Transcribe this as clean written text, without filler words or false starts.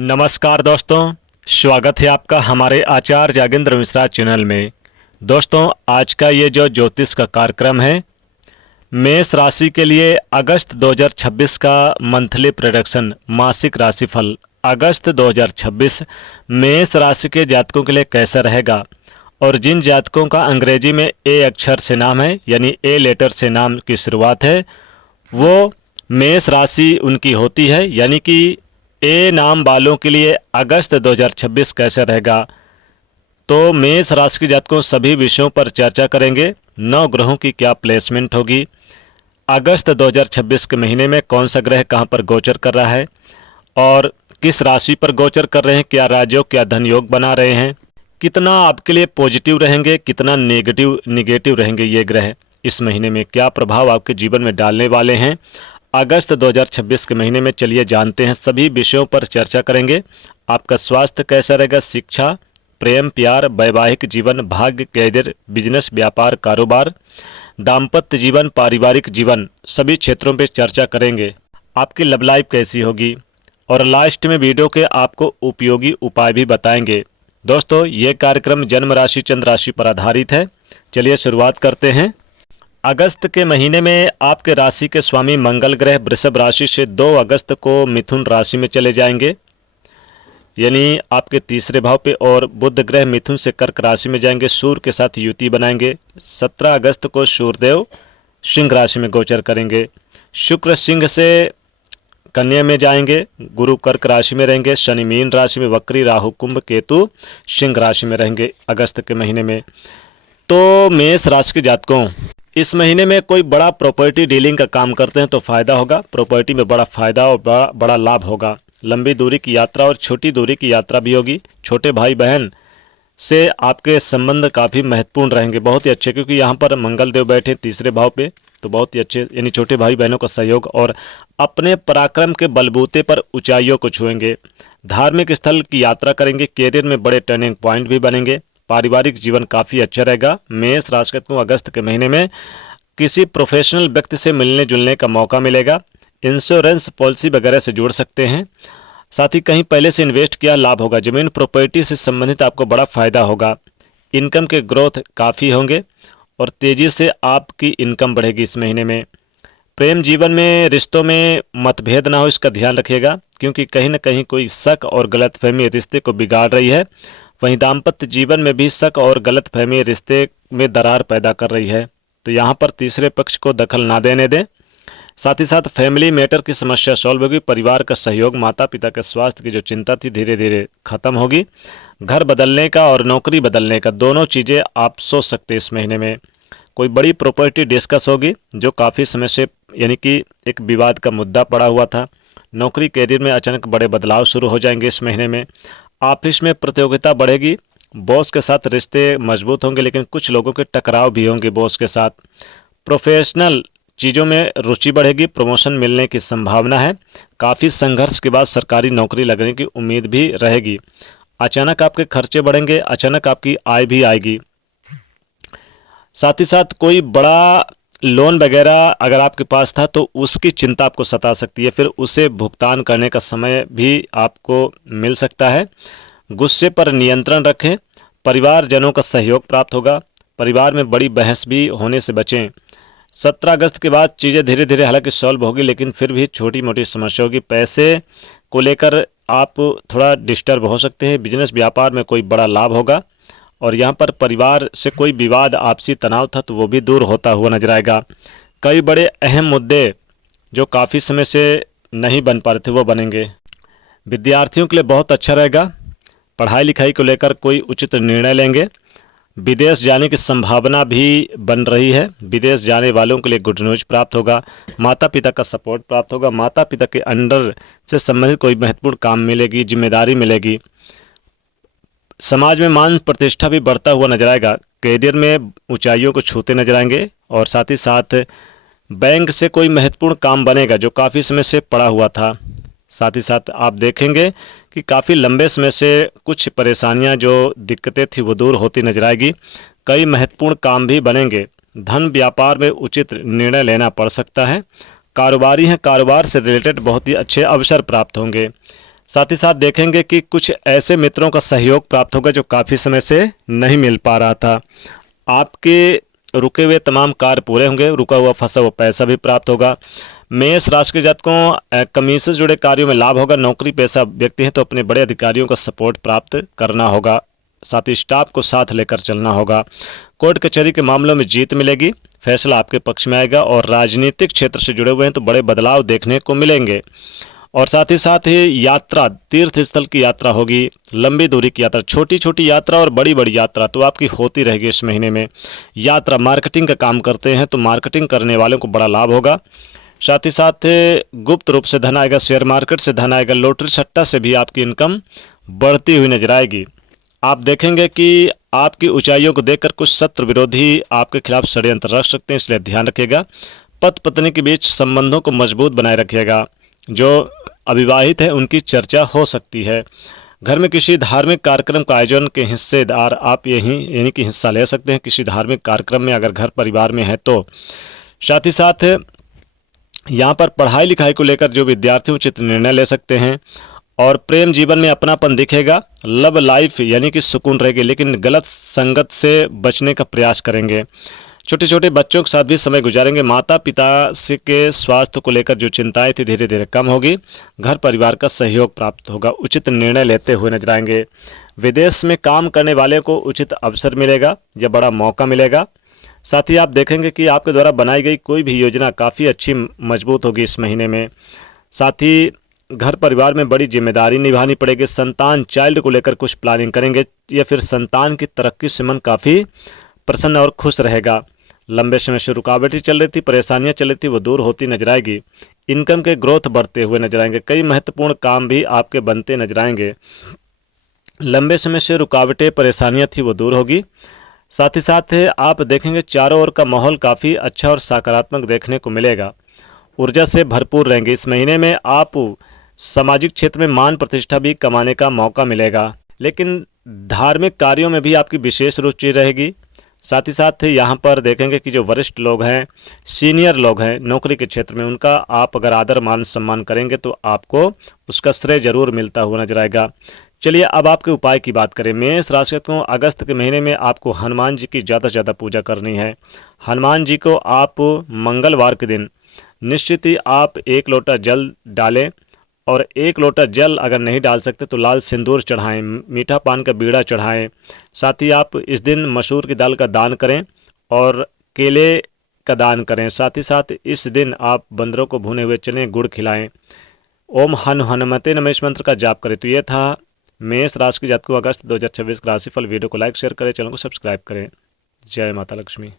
नमस्कार दोस्तों, स्वागत है आपका हमारे आचार्य जागेंद्र मिश्रा चैनल में। दोस्तों, आज का ये जो ज्योतिष का कार्यक्रम है, मेष राशि के लिए अगस्त 2026 का मंथली प्रेडिक्शन मासिक राशिफल अगस्त 2026 मेष राशि के जातकों के लिए कैसा रहेगा। और जिन जातकों का अंग्रेजी में ए अक्षर से नाम है, यानी ए लेटर से नाम की शुरुआत है, वो मेष राशि उनकी होती है, यानी कि ए नाम वालों के लिए अगस्त 2026 कैसे रहेगा। तो मेष राशि के जातकों सभी विषयों पर चर्चा करेंगे। 9 ग्रहों की क्या प्लेसमेंट होगी, अगस्त 2026 के महीने में कौन सा ग्रह कहां पर गोचर कर रहा है और किस राशि पर गोचर कर रहे हैं, क्या राजयोग क्या धन योग बना रहे हैं, कितना आपके लिए पॉजिटिव रहेंगे, कितना निगेटिव रहेंगे ये ग्रह, इस महीने में क्या प्रभाव आपके जीवन में डालने वाले हैं अगस्त 2026 के महीने में। चलिए जानते हैं, सभी विषयों पर चर्चा करेंगे। आपका स्वास्थ्य कैसा रहेगा, शिक्षा, प्रेम प्यार, वैवाहिक जीवन, भाग्य, कैरियर, बिजनेस, व्यापार, कारोबार, दाम्पत्य जीवन, पारिवारिक जीवन, सभी क्षेत्रों पर चर्चा करेंगे। आपकी लव लाइफ कैसी होगी और लास्ट में वीडियो के आपको उपयोगी उपाय भी बताएंगे। दोस्तों, ये कार्यक्रम जन्म राशि चंद्र राशि पर आधारित है। चलिए शुरुआत करते हैं। अगस्त के महीने में आपके राशि के स्वामी मंगल ग्रह वृषभ राशि से 2 अगस्त को मिथुन राशि में चले जाएंगे, यानी आपके तीसरे भाव पे, और बुध ग्रह मिथुन से कर्क राशि में जाएंगे, सूर्य के साथ युति बनाएंगे। 17 अगस्त को सूर्यदेव सिंह राशि में गोचर करेंगे। शुक्र सिंह से कन्या में जाएंगे, गुरु कर्क राशि में रहेंगे, शनि मीन राशि में वक्री, राहु कुंभ, केतु सिंह राशि में रहेंगे अगस्त के महीने में। तो मेष राशि के जातकों इस महीने में कोई बड़ा प्रॉपर्टी डीलिंग का काम करते हैं तो फायदा होगा। प्रॉपर्टी में बड़ा फायदा और बड़ा लाभ होगा। लंबी दूरी की यात्रा और छोटी दूरी की यात्रा भी होगी। छोटे भाई बहन से आपके संबंध काफ़ी महत्वपूर्ण रहेंगे, बहुत ही अच्छे, क्योंकि यहाँ पर मंगल देव बैठे तीसरे भाव पे, तो बहुत ही अच्छे, यानी छोटे भाई बहनों का सहयोग और अपने पराक्रम के बलबूते पर ऊंचाइयों को छुएंगे। धार्मिक स्थल की यात्रा करेंगे। कैरियर में बड़े टर्निंग पॉइंट भी बनेंगे। पारिवारिक जीवन काफ़ी अच्छा रहेगा। मेष राशि को अगस्त के महीने में किसी प्रोफेशनल व्यक्ति से मिलने जुलने का मौका मिलेगा। इंश्योरेंस पॉलिसी वगैरह से जुड़ सकते हैं। साथ ही कहीं पहले से इन्वेस्ट किया लाभ होगा। जमीन प्रॉपर्टी से संबंधित आपको बड़ा फायदा होगा। इनकम के ग्रोथ काफ़ी होंगे और तेज़ी से आपकी इनकम बढ़ेगी इस महीने में। प्रेम जीवन में रिश्तों में मतभेद ना हो, इसका ध्यान रखिएगा, क्योंकि कहीं ना कहीं कोई शक और गलतफहमी रिश्ते को बिगाड़ रही है। वहीं दाम्पत्य जीवन में भी शक और गलतफहमी रिश्ते में दरार पैदा कर रही है, तो यहाँ पर तीसरे पक्ष को दखल ना देने दें। साथ ही साथ फैमिली मैटर की समस्या सॉल्व होगी। परिवार का सहयोग, माता पिता के स्वास्थ्य की जो चिंता थी धीरे धीरे खत्म होगी। घर बदलने का और नौकरी बदलने का, दोनों चीज़ें आप सोच सकते हैं इस महीने में। कोई बड़ी प्रॉपर्टी डिस्कस होगी जो काफ़ी समय से, यानी कि एक विवाद का मुद्दा पड़ा हुआ था। नौकरी कैरियर में अचानक बड़े बदलाव शुरू हो जाएंगे इस महीने में। ऑफिस में प्रतियोगिता बढ़ेगी। बॉस के साथ रिश्ते मजबूत होंगे, लेकिन कुछ लोगों के टकराव भी होंगे बॉस के साथ। प्रोफेशनल चीज़ों में रुचि बढ़ेगी। प्रमोशन मिलने की संभावना है। काफ़ी संघर्ष के बाद सरकारी नौकरी लगने की उम्मीद भी रहेगी। अचानक आपके खर्चे बढ़ेंगे, अचानक आपकी आय भी आएगी। साथ ही साथ कोई बड़ा लोन वगैरह अगर आपके पास था तो उसकी चिंता आपको सता सकती है, फिर उसे भुगतान करने का समय भी आपको मिल सकता है। गुस्से पर नियंत्रण रखें। परिवारजनों का सहयोग प्राप्त होगा। परिवार में बड़ी बहस भी होने से बचें। 17 अगस्त के बाद चीज़ें धीरे धीरे हालांकि सॉल्व होगी, लेकिन फिर भी छोटी मोटी समस्या होगी। पैसे को लेकर आप थोड़ा डिस्टर्ब हो सकते हैं। बिजनेस व्यापार में कोई बड़ा लाभ होगा और यहाँ पर परिवार से कोई विवाद, आपसी तनाव था तो वो भी दूर होता हुआ नजर आएगा। कई बड़े अहम मुद्दे जो काफ़ी समय से नहीं बन पा रहे थे वो बनेंगे। विद्यार्थियों के लिए बहुत अच्छा रहेगा। पढ़ाई लिखाई को लेकर कोई उचित निर्णय लेंगे। विदेश जाने की संभावना भी बन रही है। विदेश जाने वालों के लिए गुड न्यूज प्राप्त होगा। माता पिता का सपोर्ट प्राप्त होगा। माता पिता के अंडर से संबंधित कोई महत्वपूर्ण काम मिलेगी, जिम्मेदारी मिलेगी। समाज में मान प्रतिष्ठा भी बढ़ता हुआ नजर आएगा। कैरियर में ऊंचाइयों को छूते नजर आएंगे और साथ ही साथ बैंक से कोई महत्वपूर्ण काम बनेगा जो काफ़ी समय से पड़ा हुआ था। साथ ही साथ आप देखेंगे कि काफ़ी लंबे समय से कुछ परेशानियां, जो दिक्कतें थी वो दूर होती नजर आएगी। कई महत्वपूर्ण काम भी बनेंगे। धन व्यापार में उचित निर्णय लेना पड़ सकता है। कारोबारी हैं, कारोबार से रिलेटेड बहुत ही अच्छे अवसर प्राप्त होंगे। साथ ही साथ देखेंगे कि कुछ ऐसे मित्रों का सहयोग प्राप्त होगा जो काफ़ी समय से नहीं मिल पा रहा था। आपके रुके हुए तमाम कार्य पूरे होंगे, रुका हुआ फंसा हुआ पैसा भी प्राप्त होगा। मेष राशि के जातकों कमीशन से जुड़े कार्यों में लाभ होगा। नौकरी पेशा व्यक्ति हैं तो अपने बड़े अधिकारियों का सपोर्ट प्राप्त करना होगा। साथ ही स्टाफ को साथ लेकर चलना होगा। कोर्ट कचहरी के मामलों में जीत मिलेगी, फैसला आपके पक्ष में आएगा। और राजनीतिक क्षेत्र से जुड़े हुए हैं तो बड़े बदलाव देखने को मिलेंगे। और साथ ही यात्रा, तीर्थ स्थल की यात्रा होगी, लंबी दूरी की यात्रा, छोटी छोटी यात्रा और बड़ी बड़ी यात्रा तो आपकी होती रहेगी इस महीने में। यात्रा, मार्केटिंग का काम करते हैं तो मार्केटिंग करने वालों को बड़ा लाभ होगा। साथ गुप्त रूप से धन आएगा, शेयर मार्केट से धन आएगा, लॉटरी सट्टा से भी आपकी इनकम बढ़ती हुई नजर आएगी। आप देखेंगे कि आपकी ऊंचाइयों को देखकर कुछ शत्रु विरोधी आपके खिलाफ षड्यंत्र रच सकते हैं, इसलिए ध्यान रखिएगा। पति पत्नी के बीच संबंधों को मजबूत बनाए रखिएगा। जो अविवाहित है उनकी चर्चा हो सकती है। घर में किसी धार्मिक कार्यक्रम का आयोजन के हिस्सेदार आप यानी कि हिस्सा ले सकते हैं किसी धार्मिक कार्यक्रम में, अगर घर परिवार में है तो। साथ यहाँ पर पढ़ाई लिखाई को लेकर जो विद्यार्थी उचित निर्णय ले सकते हैं। और प्रेम जीवन में अपनापन दिखेगा। लव लाइफ यानी कि सुकून रहेगी, लेकिन गलत संगत से बचने का प्रयास करेंगे। छोटे छोटे बच्चों के साथ भी समय गुजारेंगे। माता पिता से के स्वास्थ्य को लेकर जो चिंताएं थी धीरे धीरे कम होगी। घर परिवार का सहयोग प्राप्त होगा, उचित निर्णय लेते हुए नजर आएंगे। विदेश में काम करने वाले को उचित अवसर मिलेगा या बड़ा मौका मिलेगा। साथ ही आप देखेंगे कि आपके द्वारा बनाई गई कोई भी योजना काफ़ी अच्छी मजबूत होगी इस महीने में। साथ ही घर परिवार में बड़ी जिम्मेदारी निभानी पड़ेगी। संतान, चाइल्ड को लेकर कुछ प्लानिंग करेंगे या फिर संतान की तरक्की से मन काफ़ी प्रसन्न और खुश रहेगा। लंबे समय से रुकावटें चल रही थी, परेशानियां चल रही थी, वो दूर होती नजर आएगी। इनकम के ग्रोथ बढ़ते हुए नजर आएंगे। कई महत्वपूर्ण काम भी आपके बनते नजर आएंगे। लंबे समय से रुकावटें, परेशानियां थी, वो दूर होगी। साथ ही आप देखेंगे चारों ओर का माहौल काफ़ी अच्छा और सकारात्मक देखने को मिलेगा। ऊर्जा से भरपूर रहेंगे। इस महीने में आप सामाजिक क्षेत्र में मान प्रतिष्ठा भी कमाने का मौका मिलेगा, लेकिन धार्मिक कार्यों में भी आपकी विशेष रुचि रहेगी। साथ ही यहाँ पर देखेंगे कि जो वरिष्ठ लोग हैं, सीनियर लोग हैं नौकरी के क्षेत्र में, उनका आप अगर आदर मान सम्मान करेंगे तो आपको उसका श्रेय जरूर मिलता हुआ नजर आएगा। चलिए अब आपके उपाय की बात करें। मेष राशि को अगस्त के महीने में आपको हनुमान जी की ज़्यादा से ज़्यादा पूजा करनी है। हनुमान जी को आप मंगलवार के दिन निश्चित ही आप 1 लोटा जल डालें, और 1 लोटा जल अगर नहीं डाल सकते तो लाल सिंदूर चढ़ाएं, मीठा पान का बीड़ा चढ़ाएं। साथ ही आप इस दिन मसूर की दाल का दान करें और केले का दान करें। साथ इस दिन आप बंदरों को भुने हुए चने गुड़ खिलाएं। ओम हनुमते नमः इस मंत्र का जाप करें। तो ये था मेष राशि के जातकों अगस्त 2026 का राशिफल। वीडियो को लाइक शेयर करें, चैनल को सब्सक्राइब करें। जय माता लक्ष्मी।